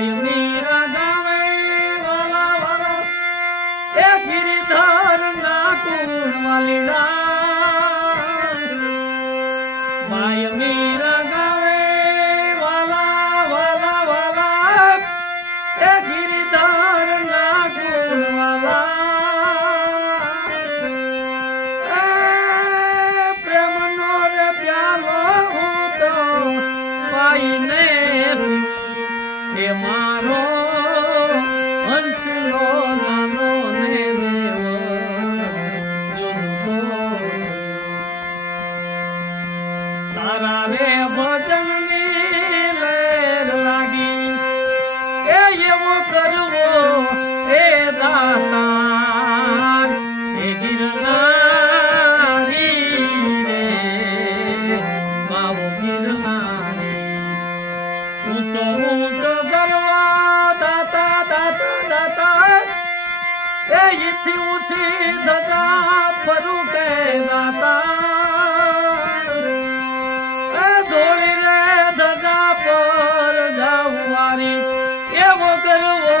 my Meera गावे वाला वाला ए गिरिधर नाकुण वालीडा माय मीरा गावे वाला वाला वाला ए गिरिधर नाकुण वाला प्रेम नो रे प्यालो हूँ तो पाई ने हे मारो हंसलो नानो ने देव जुलतो तारा रे भजन ની લહેર લાગી એ એવો કરવો એ દાતાર એ ગિરનારી રે બાવો ગિરનારી ઊંચો ઊંચો ગરવા દાતા દાતા દાતા એ ઈથી ઊંચી ધજા ફરું કે દાતા ધોળી રે ધજા પર જાઉં વારી એવો કરવો